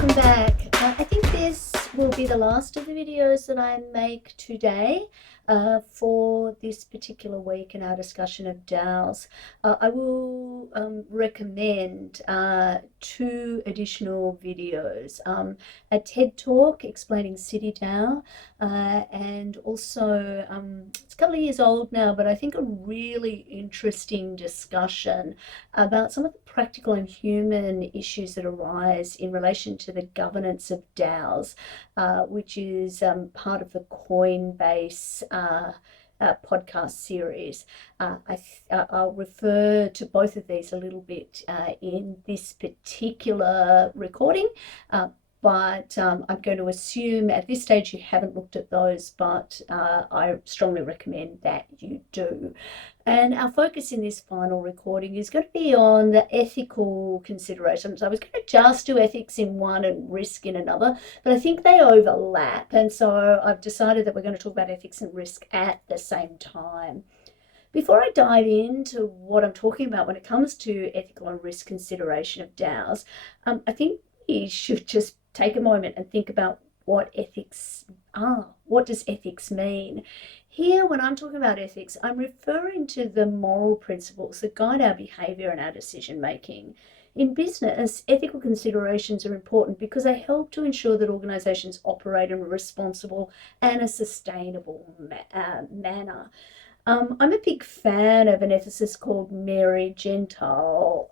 welcome back. I think this will be the last of the videos that I make today for this particular week in our discussion of DAOs. I will recommend 2 additional videos. A TED Talk explaining City DAO and also, it's a couple of years old now, but I think a really interesting discussion about some of the practical and human issues that arise in relation to the governance of DAOs, which is part of the Coinbase podcast series. I'll refer to both of these a little bit in this particular recording, but I'm going to assume at this stage you haven't looked at those, but I strongly recommend that you do. And our focus in this final recording is going to be on the ethical considerations. I was going to just do ethics in one and risk in another, but I think they overlap. And so I've decided that we're going to talk about ethics and risk at the same time. Before I dive into what I'm talking about when it comes to ethical and risk consideration of DAOs, I think we should just take a moment and think about what ethics are. What does ethics mean? Here, when I'm talking about ethics, I'm referring to the moral principles that guide our behavior and our decision making. In business, ethical considerations are important because they help to ensure that organizations operate in a responsible and a sustainable manner. I'm a big fan of an ethicist called Mary Gentile,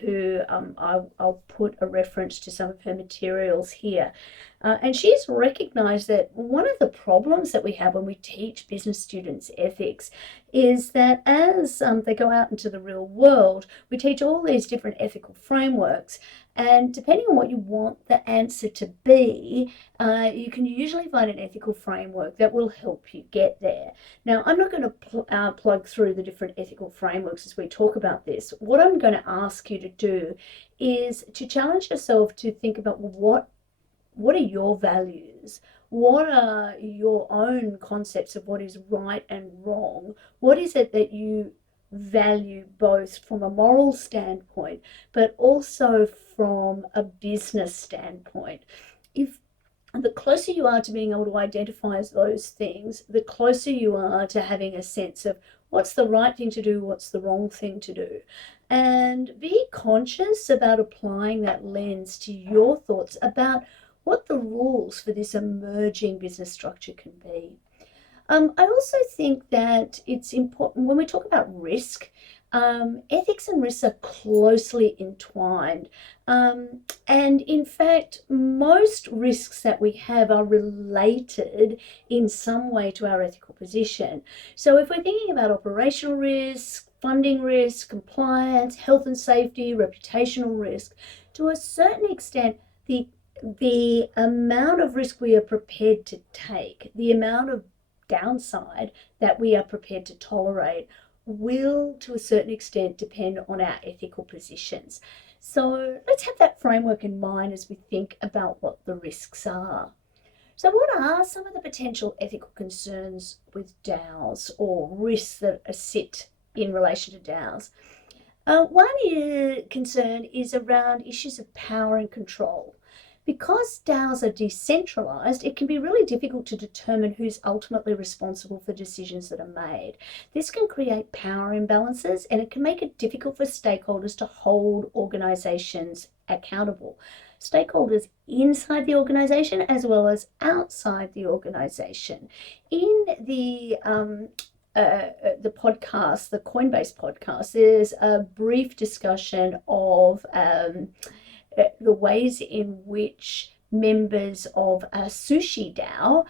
who I'll put a reference to some of her materials here. And she's recognized that one of the problems that we have when we teach business students ethics is that as they go out into the real world, we teach all these different ethical frameworks. And depending on what you want the answer to be, you can usually find an ethical framework that will help you get there. Now, I'm not going to plug through the different ethical frameworks as we talk about this. What I'm going to ask you to do is to challenge yourself to think about what are your values? What are your own concepts of what is right and wrong? What is it that you value both from a moral standpoint, but also from a business standpoint? If the closer you are to being able to identify those things, the closer you are to having a sense of what's the right thing to do, what's the wrong thing to do. And be conscious about applying that lens to your thoughts about what the rules for this emerging business structure can be. I also think that it's important when we talk about risk, ethics and risks are closely entwined. And in fact, most risks that we have are related in some way to our ethical position. So if we're thinking about operational risk, funding risk, compliance, health and safety, reputational risk, to a certain extent, the amount of risk we are prepared to take, the amount of downside that we are prepared to tolerate will, to a certain extent, depend on our ethical positions. So let's have that framework in mind as we think about what the risks are. So what are some of the potential ethical concerns with DAOs or risks that sit in relation to DAOs? One concern is around issues of power and control. Because DAOs are decentralized, it can be really difficult to determine who's ultimately responsible for decisions that are made. This can create power imbalances, and it can make it difficult for stakeholders to hold organizations accountable. Stakeholders inside the organization as well as outside the organization. In the podcast, the Coinbase podcast, there's a brief discussion of the ways in which members of a sushi DAO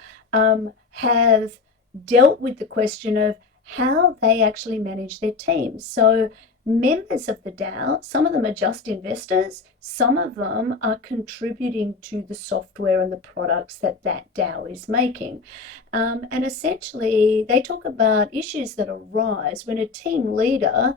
have dealt with the question of how they actually manage their teams. So members of the DAO, some of them are just investors, some of them are contributing to the software and the products that DAO is making. And essentially, they talk about issues that arise when a team leader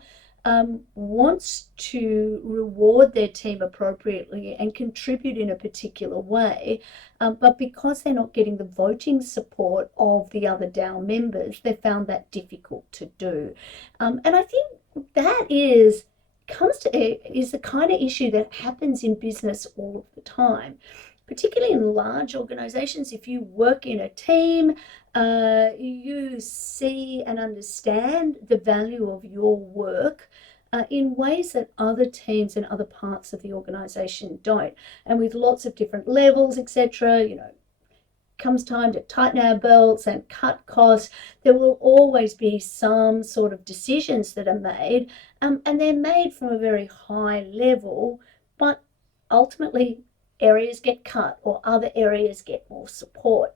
wants to reward their team appropriately and contribute in a particular way, but because they're not getting the voting support of the other DAO members, they found that difficult to do. And I think that is is the kind of issue that happens in business all of the time, particularly in large organizations. If you work in a team, you see and understand the value of your work in ways that other teams and other parts of the organization don't. And with lots of different levels, etc., comes time to tighten our belts and cut costs, there will always be some sort of decisions that are made, and they're made from a very high level, but ultimately areas get cut or other areas get more support.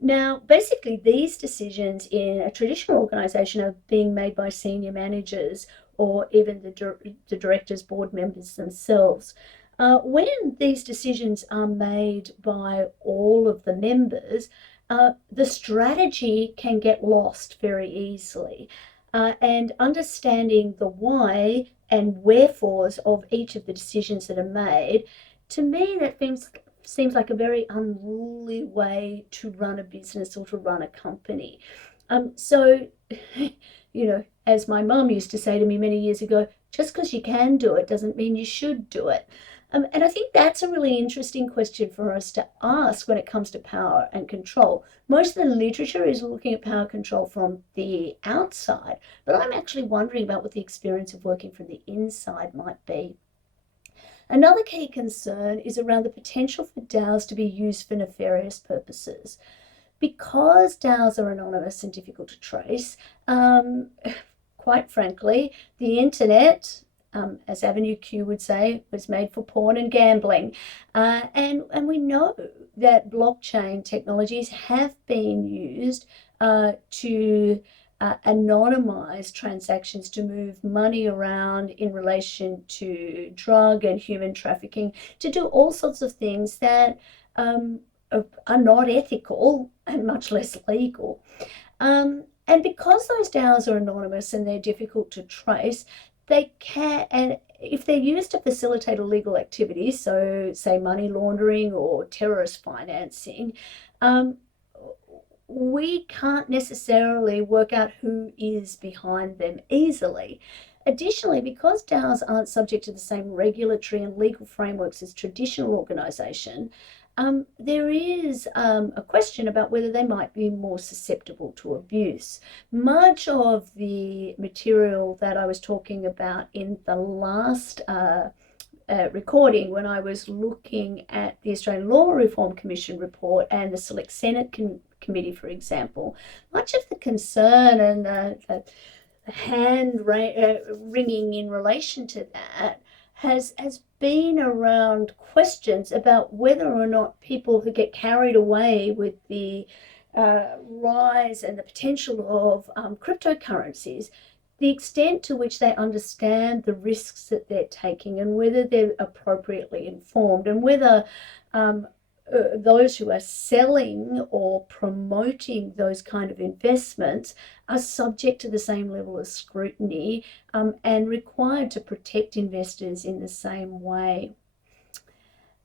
Now, basically, these decisions in a traditional organization are being made by senior managers or even the directors, board members themselves. When these decisions are made by all of the members, the strategy can get lost very easily. And understanding the why and wherefores of each of the decisions that are made, to me, that seems like a very unruly way to run a business or to run a company. So, as my mum used to say to me many years ago, just because you can do it doesn't mean you should do it. And I think that's a really interesting question for us to ask when it comes to power and control. Most of the literature is looking at power control from the outside, but I'm actually wondering about what the experience of working from the inside might be. Another key concern is around the potential for DAOs to be used for nefarious purposes. Because DAOs are anonymous and difficult to trace, quite frankly, the internet, as Avenue Q would say, was made for porn and gambling. And we know that blockchain technologies have been used to anonymize transactions to move money around in relation to drug and human trafficking, to do all sorts of things that are not ethical and much less legal. And because those DAOs are anonymous and they're difficult to trace, they can, and if they're used to facilitate illegal activities, so say money laundering or terrorist financing, we can't necessarily work out who is behind them easily. Additionally, because DAOs aren't subject to the same regulatory and legal frameworks as traditional organisations, there is a question about whether they might be more susceptible to abuse. Much of the material that I was talking about in the last recording, when I was looking at the Australian Law Reform Commission report and the Select Senate Committee, for example, much of the concern and the hand wringing in relation to that has been around questions about whether or not people who get carried away with the rise and the potential of cryptocurrencies, the extent to which they understand the risks that they're taking and whether they're appropriately informed, and whether those who are selling or promoting those kind of investments are subject to the same level of scrutiny and required to protect investors in the same way.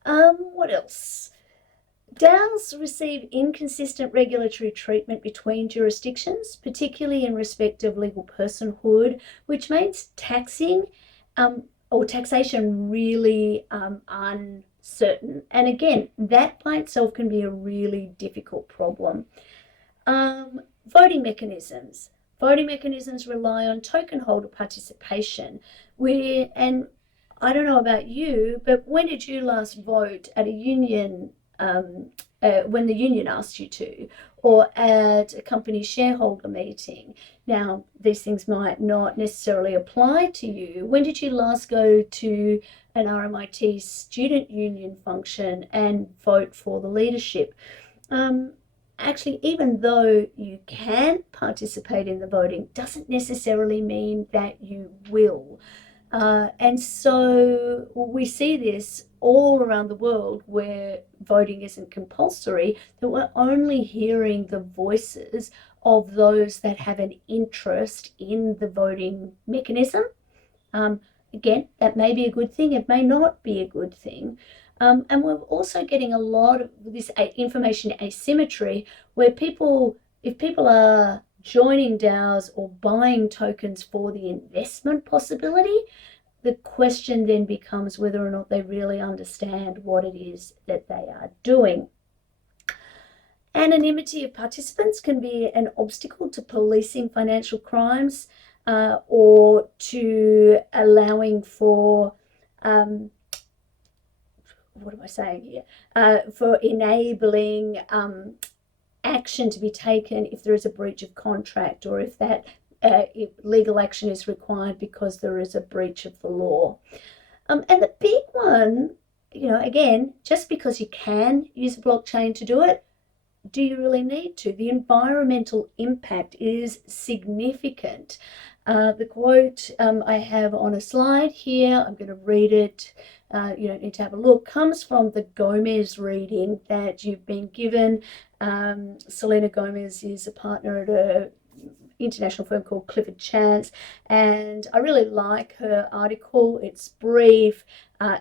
What else? DAOs receive inconsistent regulatory treatment between jurisdictions, particularly in respect of legal personhood, which makes taxing or taxation really uncertain. And again, that by itself can be a really difficult problem. Voting mechanisms. Voting mechanisms rely on token holder participation. And I don't know about you, but when did you last vote at a union? When the union asked you to, or at a company shareholder meeting. Now, these things might not necessarily apply to you. When did you last go to an RMIT student union function and vote for the leadership? Actually, even though you can participate in the voting, doesn't necessarily mean that you will. And so we see this all around the world where voting isn't compulsory, that we're only hearing the voices of those that have an interest in the voting mechanism. Again, that may be a good thing, it may not be a good thing. And we're also getting a lot of this information asymmetry where if people are joining DAOs or buying tokens for the investment possibility, the question then becomes whether or not they really understand what it is that they are doing. Anonymity of participants can be an obstacle to policing financial crimes, or to allowing for, what am I saying here? For enabling action to be taken if there is a breach of contract, or if that if legal action is required because there is a breach of the law. And the big one, again, just because you can use a blockchain to do it, do you really need to? The environmental impact is significant. The quote I have on a slide here, I'm going to read it. You don't need to have a look, comes from the Gomez reading that you've been given. Selena Gomez is a partner at a international firm called Clifford Chance, and I really like her article. It's brief,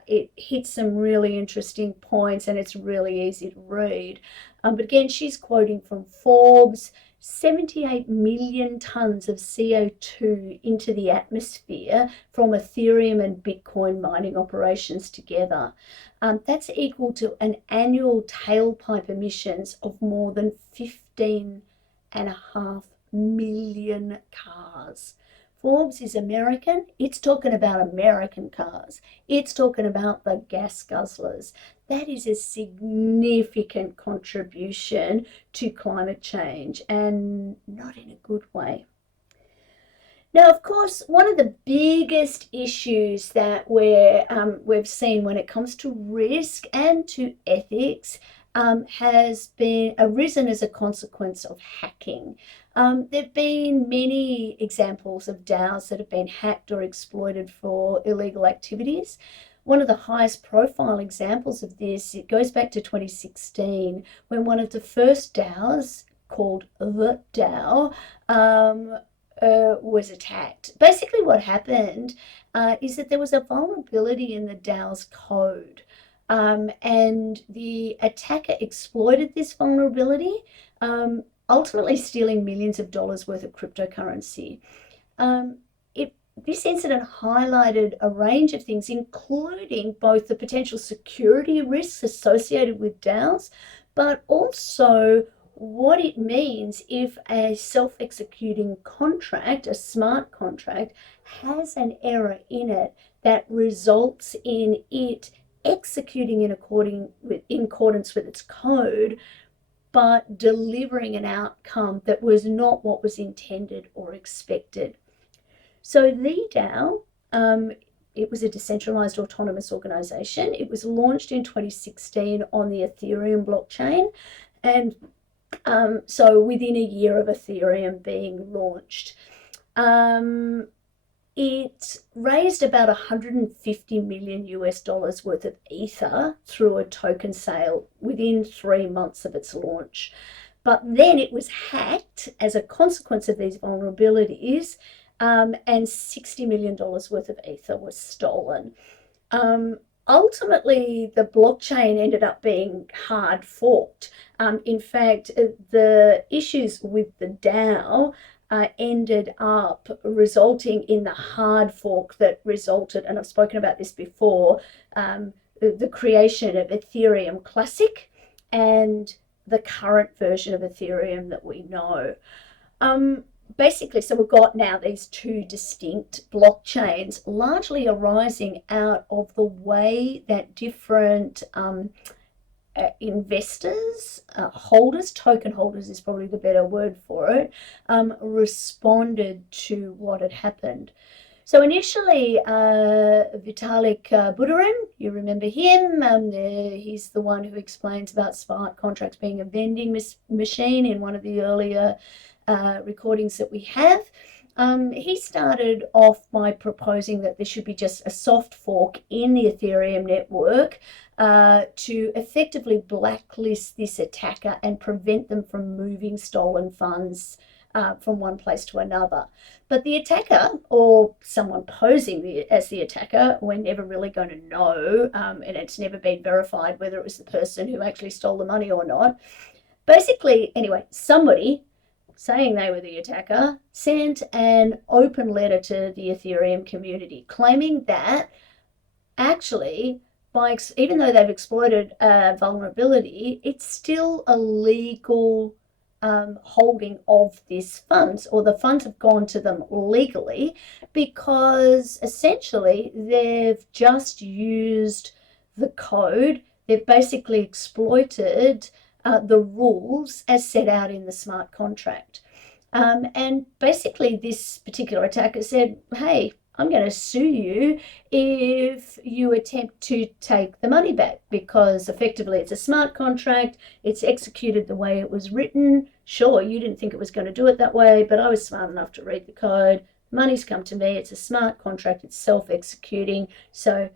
it hits some really interesting points, and it's really easy to read. But again, she's quoting from Forbes: 78 million tons of CO2 into the atmosphere from Ethereum and Bitcoin mining operations together. That's equal to an annual tailpipe emissions of more than 15.5 million cars. Forbes is American. It's talking about American cars. It's talking about the gas guzzlers. That is a significant contribution to climate change, and not in a good way. Now, of course, one of the biggest issues that we've seen when it comes to risk and to ethics has been arisen as a consequence of hacking. There have been many examples of DAOs that have been hacked or exploited for illegal activities. One of the highest profile examples of this, it goes back to 2016, when one of the first DAOs, called the DAO, was attacked. Basically what happened is that there was a vulnerability in the DAO's code, and the attacker exploited this vulnerability, ultimately stealing millions of dollars worth of cryptocurrency. This incident highlighted a range of things, including both the potential security risks associated with DAOs, but also what it means if a self-executing contract, a smart contract, has an error in it that results in it executing in accordance with its code, but delivering an outcome that was not what was intended or expected. So the DAO, it was a decentralized autonomous organization. It was launched in 2016 on the Ethereum blockchain, and so within a year of Ethereum being launched. It raised about $150 million worth of Ether through a token sale within 3 months of its launch. But then it was hacked as a consequence of these vulnerabilities, and $60 million worth of Ether was stolen. Ultimately, the blockchain ended up being hard forked. In fact, the issues with the DAO ended up resulting in the hard fork that resulted, and I've spoken about this before, the creation of Ethereum Classic and the current version of Ethereum that we know. Basically, so we've got now these two distinct blockchains, largely arising out of the way that different investors, holders, token holders is probably the better word for it, responded to what had happened. So initially, Vitalik Buterin, you remember him, he's the one who explains about smart contracts being a vending machine in one of the earlier recordings that we have. He started off by proposing that there should be just a soft fork in the Ethereum network to effectively blacklist this attacker and prevent them from moving stolen funds from one place to another. But the attacker, or someone posing as the attacker, we're never really going to know, and it's never been verified whether it was the person who actually stole the money or not. Basically, anyway, somebody saying they were the attacker, sent an open letter to the Ethereum community claiming that actually, even though they've exploited a vulnerability, it's still a legal holding of these funds, or the funds have gone to them legally, because essentially they've just used the code. They've basically exploited the rules as set out in the smart contract. And basically this particular attacker said, hey, I'm going to sue you if you attempt to take the money back, because effectively it's a smart contract, it's executed the way it was written. Sure, you didn't think it was going to do it that way, but I was smart enough to read the code. Money's come to me, it's a smart contract, it's self-executing, so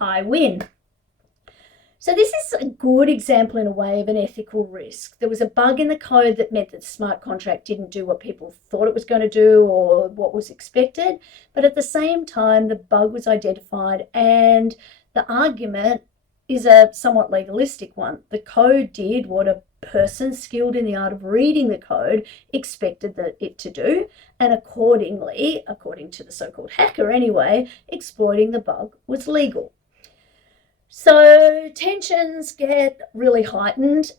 I win. So this is a good example in a way of an ethical risk. There was a bug in the code that meant that the smart contract didn't do what people thought it was going to do or what was expected. But at the same time, the bug was identified, and the argument is a somewhat legalistic one. The code did what a person skilled in the art of reading the code expected it to do, and accordingly, according to the so-called hacker anyway, exploiting the bug was legal. So tensions get really heightened.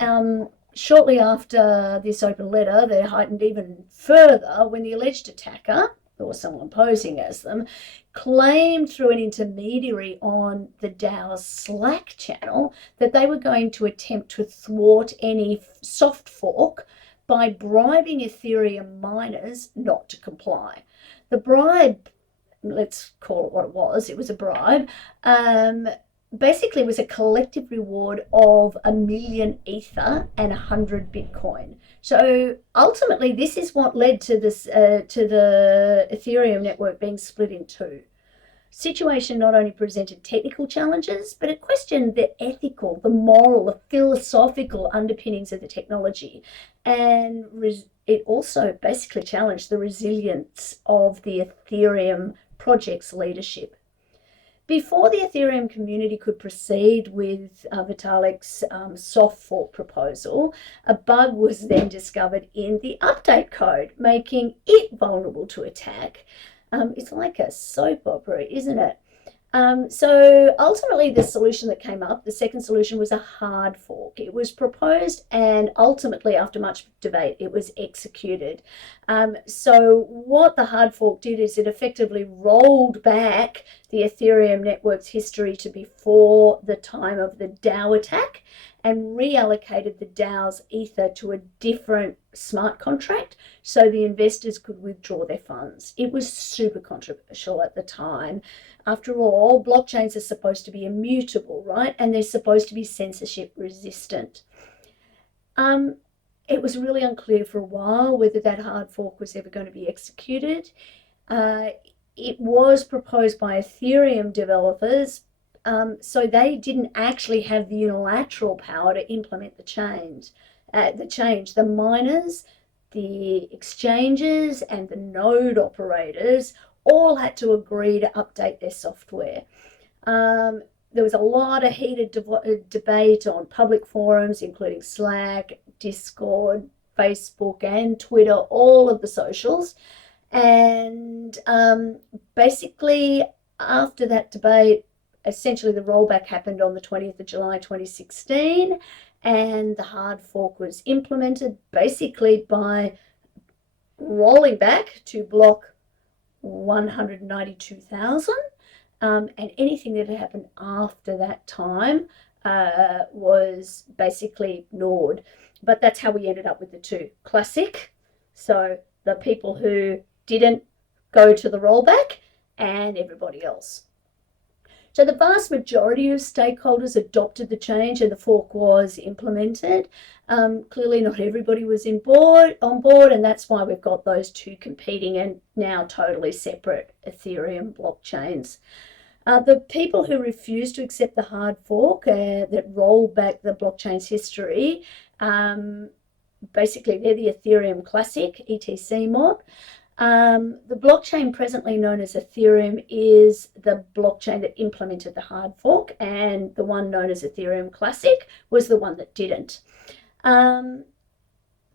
Shortly after this open letter, they're heightened even further when the alleged attacker, or someone posing as them, claimed through an intermediary on the DAO's Slack channel that they were going to attempt to thwart any soft fork by bribing Ethereum miners not to comply. The bribe, let's call it what it was a bribe, basically was a collective reward of 1 million Ether and 100 Bitcoin. So ultimately, this is what led to this to the Ethereum network being split in two. Situation not only presented technical challenges, but it questioned the ethical, the moral, the philosophical underpinnings of the technology, and it also basically challenged the resilience of the Ethereum project's leadership. Before the Ethereum community could proceed with Vitalik's soft fork proposal, a bug was then discovered in the update code, making it vulnerable to attack. It's like a soap opera, isn't it? So ultimately the solution that came up, the second solution, was a hard fork. It was proposed, and ultimately after much debate it was executed. So what the hard fork did is it effectively rolled back the Ethereum network's history to before the time of the DAO attack and reallocated the DAO's Ether to a different smart contract so the investors could withdraw their funds. It was super controversial at the time. After all, blockchains are supposed to be immutable, right? And they're supposed to be censorship resistant. It was really unclear for a while whether that hard fork was ever going to be executed. It was proposed by Ethereum developers, so they didn't actually have the unilateral power to implement the change. The miners, the exchanges, and the node operators all had to agree to update their software. There was a lot of heated debate on public forums, including Slack, Discord, Facebook, and Twitter, all of the socials. And basically, after that debate, essentially the rollback happened on the 20th of July 2016, and the hard fork was implemented basically by rolling back to block 192,000, and anything that had happened after that time was basically ignored. But that's how we ended up with the two. Classic, so the people who didn't go to the rollback, and everybody else. So the vast majority of stakeholders adopted the change and the fork was implemented. Clearly not everybody was on board, and that's why we've got those two competing and now totally separate Ethereum blockchains. The people who refused to accept the hard fork that rolled back the blockchain's history, basically they're the Ethereum Classic, ETC mod. The blockchain presently known as Ethereum is the blockchain that implemented the hard fork, and the one known as Ethereum Classic was the one that didn't.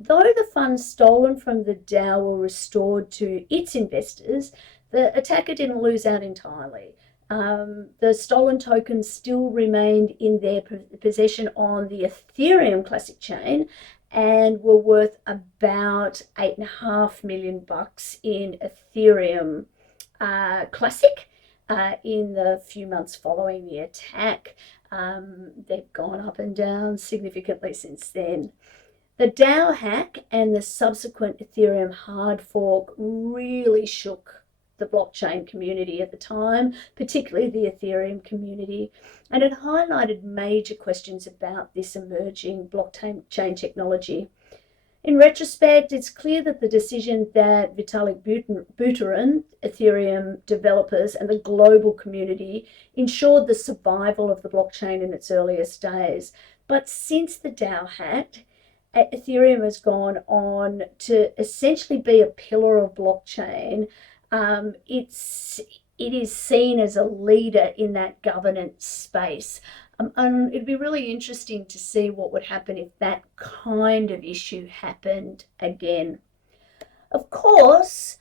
though the funds stolen from the DAO were restored to its investors, the attacker didn't lose out entirely. The stolen tokens still remained in their possession on the Ethereum Classic chain and were worth about $8.5 million in Ethereum Classic in the few months following the attack. They've gone up and down significantly since then. The DAO hack and the subsequent Ethereum hard fork really shook the blockchain community at the time, particularly the Ethereum community, and it highlighted major questions about this emerging blockchain technology. In retrospect, it's clear that the decision that Vitalik Buterin, Ethereum developers, and the global community ensured the survival of the blockchain in its earliest days. But since the DAO hack, Ethereum has gone on to essentially be a pillar of blockchain. It is seen as a leader in that governance space. And it'd be really interesting to see what would happen if that kind of issue happened again. Of course,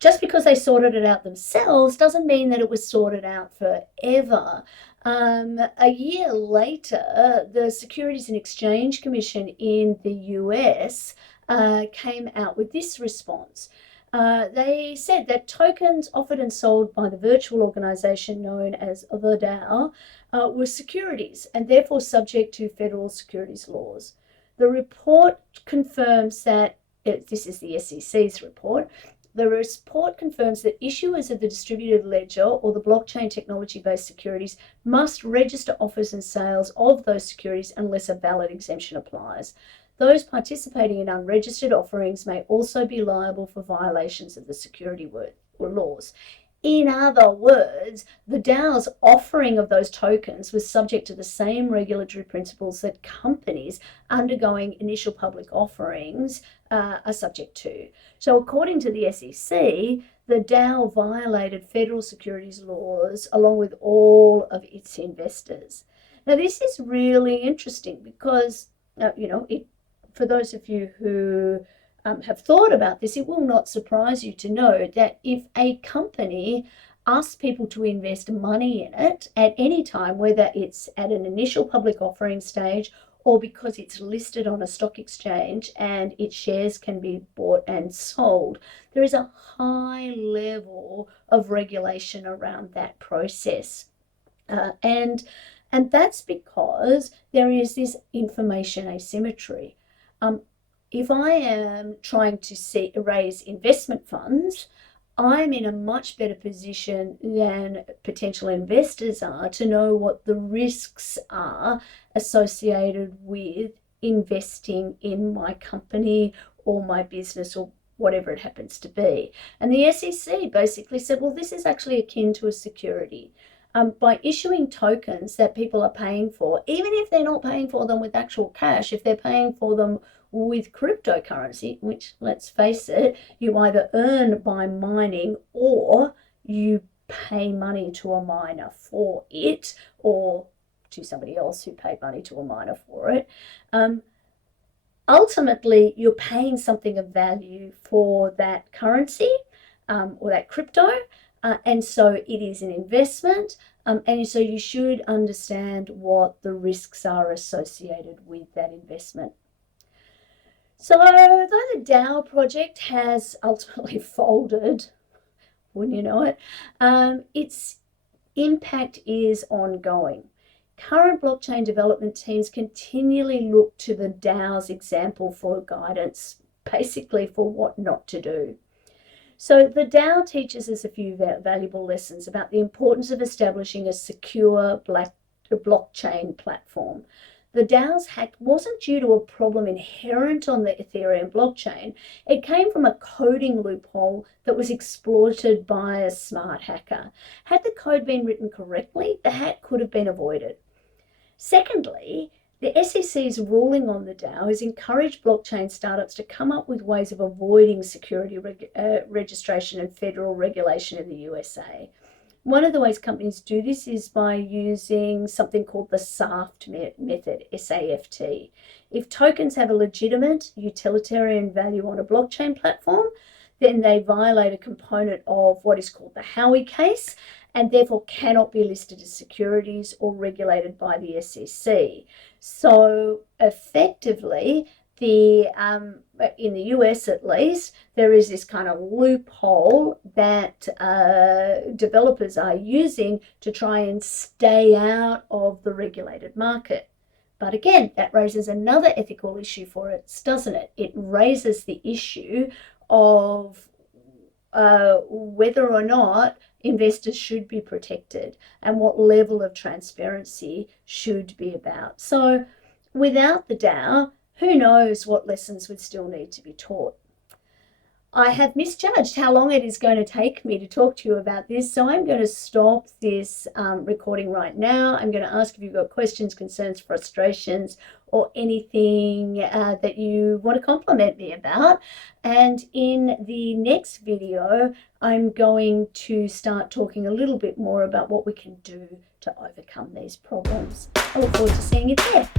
just because they sorted it out themselves doesn't mean that it was sorted out forever. A year later, the Securities and Exchange Commission in the US came out with this response. They said that tokens offered and sold by the virtual organization known as the DAO were securities and therefore subject to federal securities laws. The report confirms that, this is the SEC's report, the report confirms that issuers of the distributed ledger or the blockchain technology-based securities must register offers and sales of those securities unless a valid exemption applies. Those participating in unregistered offerings may also be liable for violations of the security laws. In other words, the DAO's offering of those tokens was subject to the same regulatory principles that companies undergoing initial public offerings are subject to. So according to the SEC, the DAO violated federal securities laws along with all of its investors. Now, this is really interesting because, for those of you who have thought about this, it will not surprise you to know that if a company asks people to invest money in it at any time, whether it's at an initial public offering stage or because it's listed on a stock exchange and its shares can be bought and sold, there is a high level of regulation around that process. And that's because there is this information asymmetry. If I am trying to raise investment funds, I'm in a much better position than potential investors are to know what the risks are associated with investing in my company or my business or whatever it happens to be. And the SEC basically said, well, this is actually akin to a security. By issuing tokens that people are paying for, even if they're not paying for them with actual cash, if they're paying for them with cryptocurrency, which, let's face it, you either earn by mining or you pay money to a miner for it or to somebody else who paid money to a miner for it. Ultimately, you're paying something of value for that currency or that crypto. And so it is an investment, and so you should understand what the risks are associated with that investment. So though the DAO project has ultimately folded, wouldn't you know it, its impact is ongoing. Current blockchain development teams continually look to the DAO's example for guidance, basically for what not to do. So the DAO teaches us a few valuable lessons about the importance of establishing a secure blockchain platform. The DAO's hack wasn't due to a problem inherent on the Ethereum blockchain. It came from a coding loophole that was exploited by a smart hacker. Had the code been written correctly, the hack could have been avoided. Secondly, the SEC's ruling on the DAO has encouraged blockchain startups to come up with ways of avoiding security registration and federal regulation in the USA. one of the ways companies do this is by using something called the SAFT method, S-A-F-T. If tokens have a legitimate utilitarian value on a blockchain platform, then they violate a component of what is called the Howey case, and therefore cannot be listed as securities or regulated by the SEC. So effectively, in the US at least, there is this kind of loophole that developers are using to try and stay out of the regulated market. But again, that raises another ethical issue for us, doesn't it? It raises the issue of whether or not investors should be protected and what level of transparency should be about. So without the DAO, who knows what lessons would still need to be taught. I have misjudged how long it is going to take me to talk to you about this, so I'm going to stop this recording right now. I'm going to ask if you've got questions, concerns, frustrations, or anything that you want to compliment me about. And in the next video, I'm going to start talking a little bit more about what we can do to overcome these problems. I look forward to seeing you there.